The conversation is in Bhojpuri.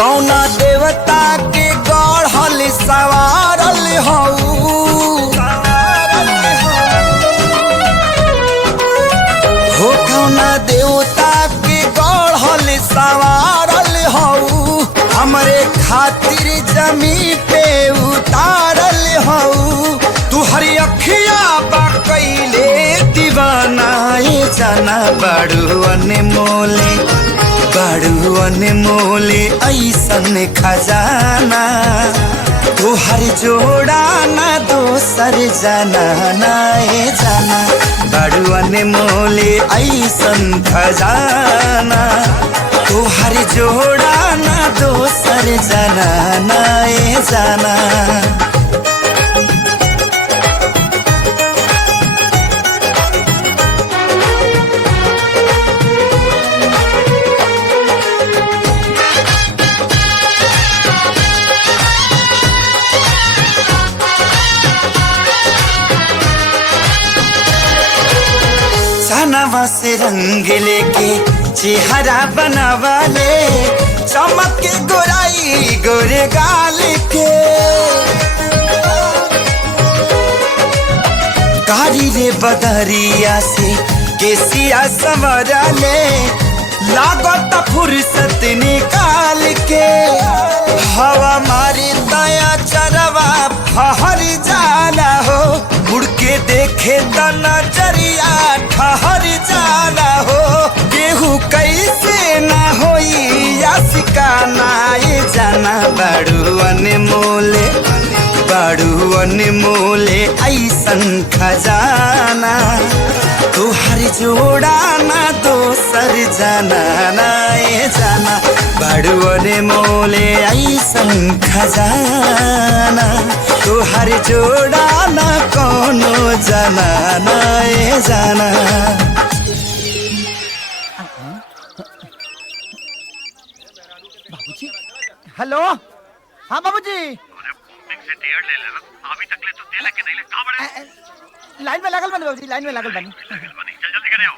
कौना देवता के गढ़ल सवारल हऊ हो कौना देवता के गढ़ल सवारल हऊ हमरे खातिर जमी पे उतारल हऊ तू हरी अखिया बा कैले दीवानाए जाना बाड़ू अनमोले ऐसन खजाना तोहर जोड़ा ना दोसर जाना नाए जाना बाड़ू अनमोले ऐसन खजाना तोहर जोड़ा ना दोसर जाना नाए जाना। चनवा से रंग लेके चेहरा बनावाले चमक के गोराई गोरे गाल के कारी रे बदरिया से केसिया संवरा ले लागत फुर्सत निकाल के हवा मारी दया चरवा फहर जाना हो मुड़ के देखे त नजरिया ठहर जाना हो केहू कैसे ना होई या सिकाना ये जाना बाड़ू अनमोले ऐसन खजाना तोहर जोड़ा ना दोसर जाना ना ये जाना बाड़ू अनमोले ऐसन खजाना तोहर जोड़ा ना कोनो जाना ना ये जाना। बाबूजी हेलो हाँ बाबूजी अभी तक ले तो तेल के नहीं ले कहां बड़े लाइन में लागल बनी बाबूजी लाइन में लागल बनी जल्दी करे हो।